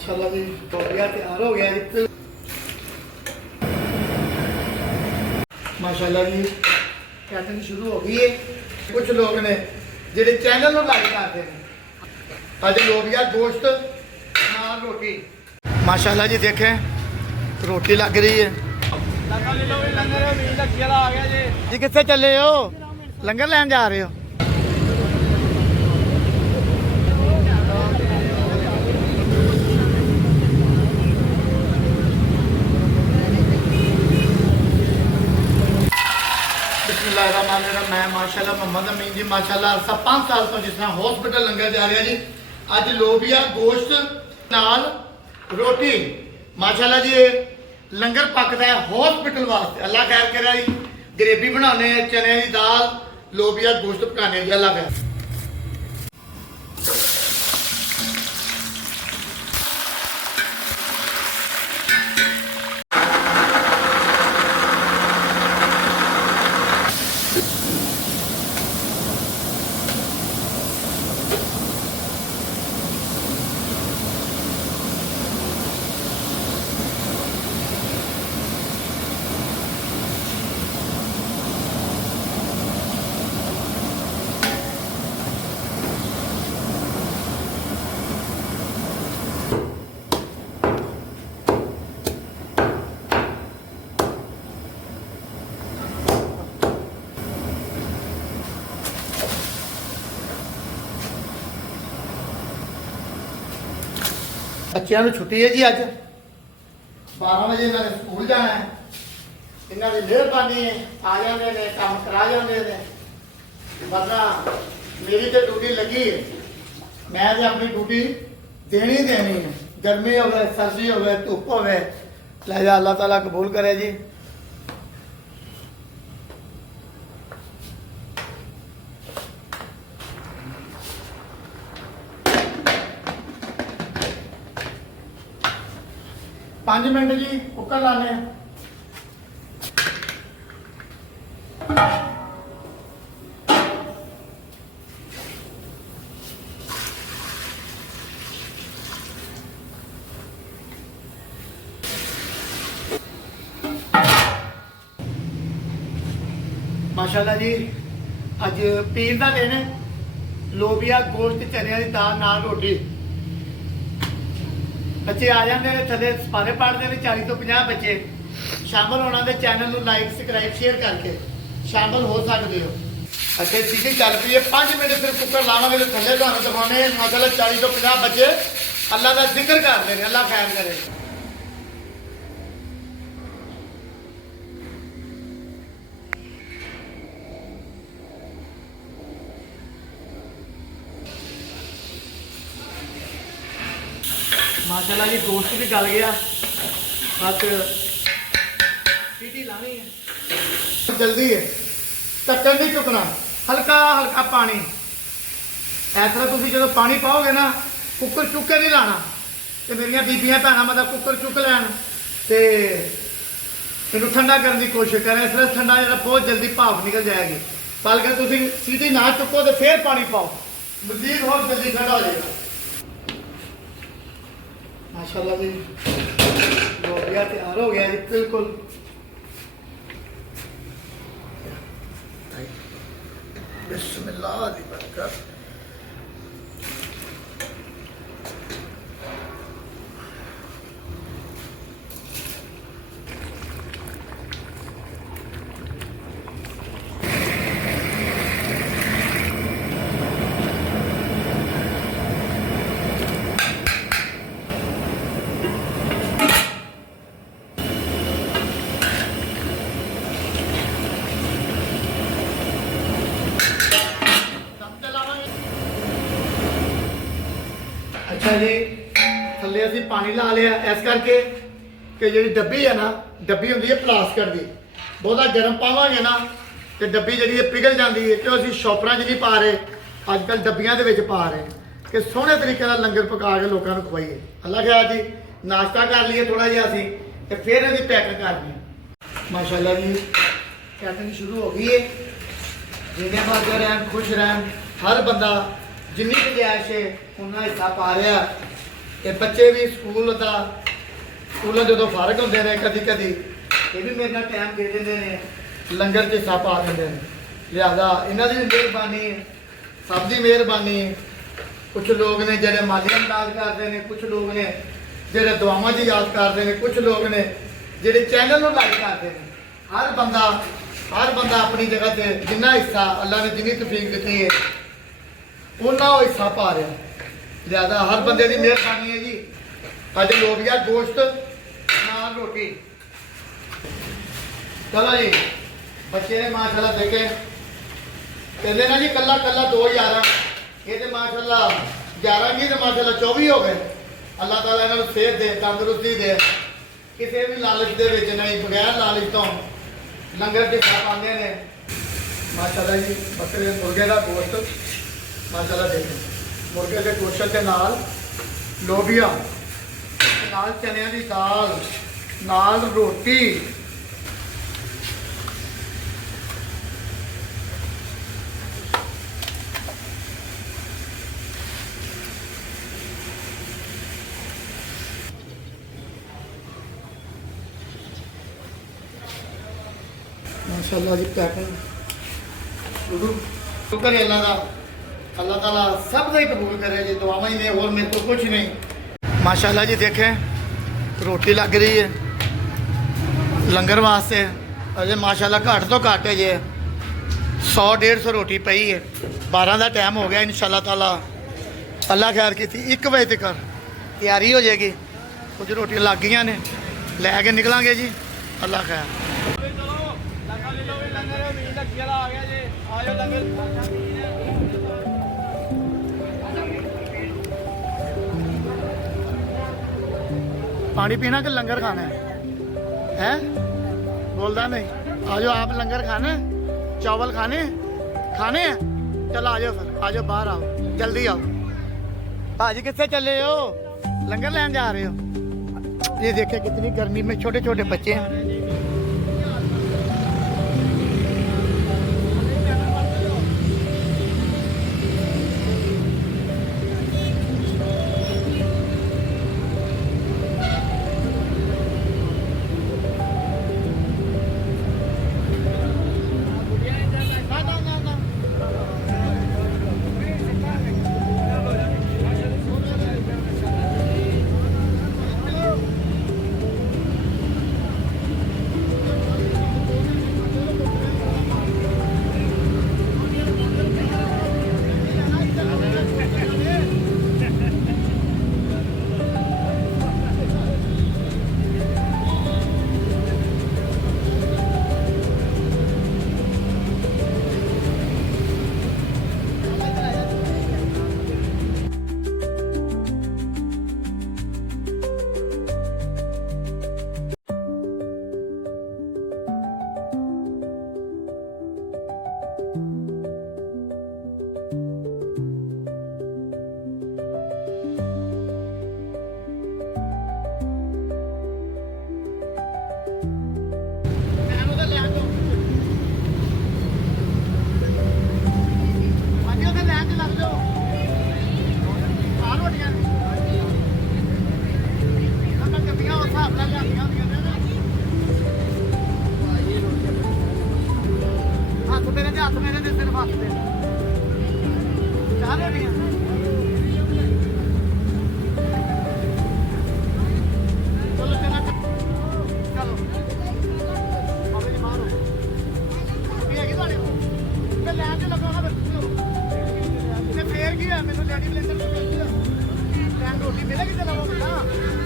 माशाल्लाह जी टोपिया तैयार हो गया जी। माशाल्लाह जी कैटरिंग शुरू हो गई है। कुछ लोग ने जेडे चैनल को लाइक करते हैं अज लोबिया गोश्त नाल रोटी। माशाल्लाह जी देखें रोटी लग रही है जी। कितने चले हो? लंगर लैन जा रहे हो? मैं माशाल्लाह मोहम्मद अमीन जी माशाल्लाह अरसा 5 साल तो जिस तरह हॉस्पिटल लंगर जा रहा जी। अज लोबिया गोश्त नाल रोटी माशाल्लाह जी लंगर पकता है हॉस्पिटल वास्ते। अल्लाह खैर करे जी। ग्रेवी बनाने चने की दाल लोबिया गोश्त पकाने जी। अल्लाह खैर। बच्चों को छुट्टी है जी। अज 12 बजे इन्होंने स्कूल जाना है। इन्हों की मेहरबानी है आ जाते हैं काम करा जाते हैं। वरना मेरी तो ड्यूटी लगी है। मैं तो अपनी ड्यूटी देनी देनी है। गर्मी हो सर्दी हो धुप हो लिहाजा अल्लाह ताला कबूल करे जी। 5 मिनट जी कुकर लाने। माशाल्लाह जी अज पीर का दिन है। लोबिया गोश्त चने की दाल नाल रोटी। बच्चे आ जाते हैं थले सपारे पढ़ते हैं 40 तो 50 बच्चे शामिल होना। तो चैनल को लाइक सबसक्राइब शेयर करके शामिल हो सकते हो। अच्छे सीधी चल पी है। 5 मिनट फिर कुकर लावे तो थले तुम्हें दिखाने मतलब 40 तो 50 बच्चे अल्लाह का जिक्र करते हैं। अल्लाह खैर करे। माशाल्लाह जी गोश्त भी गल गया। बस सीटी लानी है। जल्दी है ढक्कन नहीं चुकना। हल्का हल्का पानी इस तरह तुम जो पानी पाओगे ना कुकर चुक के नहीं लाना। तो मेरिया बीबियां भैन मतलब कुकर चुक लैन तो इन्हू ठंडा करने की कोशिश करें। इस तरह ठंडा जो बहुत जल्दी भाप निकल जाएगी। बल्कि तुम सीटी ना चुको तो फिर पानी पाओ मजीद बहुत जल्दी ठंडा हो जाएगा। माशाल्लाह जी लोबिया तैयार हो गया जी बिल्कुल। बिस्मिल्लाह दी बरकत। अच्छा जी थले असी पानी ला लिया इस करके कि जी डब्बी है ना डब्बी होंगी है प्लास्टिक की। बहुता गर्म पावे ना तो डब्बी जी पिघल जाती है। तो असी शॉपर च नहीं पा रहे अजकल डब्बिया के पा रहे कि सोहने तरीके का लंगर पका के लोगों को खवाइए। अल्लाह ख्याल जी नाश्ता कर लिए थोड़ा जहा असी तो फिर अभी पैकिंग करनी। माशाल्लाह जी पैकिंग शुरू हो गई है। जिन्हें बात रहन खुश रहन हर बंदा जिन्नी गुंजाइश है उन्ना हिस्सा पा रहा। ਤੇ ਬੱਚੇ ਵੀ ਸਕੂਲੋਂ ਜਦੋਂ ਫਾਰਗ ਹੁੰਦੇ ਨੇ ਕਦੀ ਕਦੀ ਇਹ ਵੀ ਮੇਰੇ ਨਾਲ ਟਾਈਮ ਦੇ ਦਿੰਦੇ ਨੇ, ਲੰਗਰ 'ਚ ਹਿੱਸਾ ਪਾ ਦਿੰਦੇ ਨੇ। ਲਿਹਾਜ਼ਾ ਇਹਨਾਂ ਦੀ ਵੀ ਮਿਹਰਬਾਨੀ ਹੈ, ਸਭ ਦੀ ਮਿਹਰਬਾਨੀ ਹੈ। ਕੁਝ ਲੋਕ ਨੇ ਜਿਹੜੇ ਮਾਲੀ ਇਮਦਾਦ ਕਰਦੇ ਨੇ, ਕੁਝ ਲੋਕ ਨੇ ਜਿਹੜੇ ਦੁਆਵਾਂ 'ਚ ਯਾਦ ਕਰਦੇ ਨੇ, ਕੁਝ ਲੋਕ ਨੇ ਜਿਹੜੇ ਚੈਨਲ ਨੂੰ ਲਾਈਕ ਕਰਦੇ ਨੇ। ਹਰ ਬੰਦਾ ਆਪਣੀ ਜਗ੍ਹਾ ਤੇ ਜਿੰਨਾ ਹਿੱਸਾ ਅੱਲਾ ਨੇ ਜਿੰਨੀ ਤੌਫੀਕ ਦਿੱਤੀ ਹੈ ਉਹਨਾਂ ਉਹ ਹਿੱਸਾ ਪਾ ਰਿਹਾ। ਲਿਹਾਜ਼ਾ ਹਰ ਬੰਦੇ ਦੀ ਮਿਹਰਬਾਨੀ ਹੈ ਜੀ। ਅੱਜ ਲੋਬੀਆ ਗੋਸ਼ਤ ਨਾਲ ਰੋਟੀ। ਚਲੋ ਜੀ, ਬੱਚੇ ਨੇ ਮਾਸ਼ਾਅੱਲਾ ਦੇਖੇ ਕਹਿੰਦੇ ਨਾ ਜੀ ਕੱਲਾ 2 ਇਹ ਤੇ ਮਾਸ਼ਾਅੱਲਾ 11 ਕੀ ਤੇ ਮਾਸ਼ਾਅੱਲਾ 24 ਹੋ ਗਏ। ਅੱਲਾਹ ਤਾਲਾ ਇਹਨਾਂ ਨੂੰ ਸਿਹਤ ਦੇ, ਤੰਦਰੁਸਤੀ ਦੇ, ਕਿਸੇ ਵੀ ਲਾਲਚ ਦੇ ਵਿੱਚ ਨਹੀਂ, ਬਗੈਰ ਲਾਲਚ ਤੋਂ ਲੰਗਰ ਦੇ ਖਾ ਪਾਉਂਦੇ ਨੇ ਮਾਸ਼ਾਅੱਲਾ ਜੀ। ਬੱਕਰੇ ਮੁਰਗੇ ਦਾ ਗੋਸ਼ਤ ਮਾਸ਼ਾਅੱਲਾ ਦੇਖੋ, ਮੁਰਗੇ ਦੇ ਗੋਸ਼ਤ ਦੇ ਨਾਲ ਲੋਬੀਆ, ਨਾਲ ਚਨਿਆਂ ਦੀ ਦਾਲ, ਨਾਲ ਰੋਟੀ। माशाअल्लाह जी पैकिंग शुक्र है अल्लाह का। अल्लाह ताला सब का ही कबूल करे जी, दुआवां ही ने, और मेरे को कुछ नहीं। माशाअल्लाह जी देखें रोटी लग रही है लंगर वास्ते। अजे माशाअल्लाह घट तो घट है जे 100-150 रोटी पई है। 12 का टाइम हो गया। इंशाअल्लाह ताला अल्लाह खैर की 1 बजे तक तैयारी हो जाएगी। कुछ रोटियां लग गई ने, लैके निकलांगे जी। अल्लाह खैर। पानी पीना कि लंगर खाना है? बोलता नहीं। आ जाओ आप, लंगर खाना है, चावल खाने हैं? चलो आ जाओ फिर, आ जाओ बाहर आओ, जल्दी आओ। भाजी कितने चले हो? लंगर लेने जा रहे हो? ये देखिए कितनी गर्मी में छोटे छोटे बच्चे हैं। ਹੱਥ ਮੇਰੇ ਦੇ ਸਿਰਫ ਹੱਥ ਦੇ ਚਾਹ ਰੋਟੀਆਂ। ਚਲੋ ਚਲੋ ਬਾਬੇ ਜੀ ਮਾਰੋ ਕੀ ਹੈਗੀ ਤੁਹਾਡੇ ਕੋਲ? ਮੈਂ ਲੈਣ ਚ ਲੱਗਾ ਫਿਰ ਤੁਸੀਂ ਤੇ ਫੇਰ ਕੀ ਹੋਇਆ? ਮੈਨੂੰ ਲੈਡੀ ਬਲੈਂਡਰ ਤੋਂ ਮਿਲ ਗਿਆ, ਲੈਣ ਰੋਟੀ ਮਿਲੇਗੀ ਤੇ ਲਵਾਂਗੇ ਨਾ।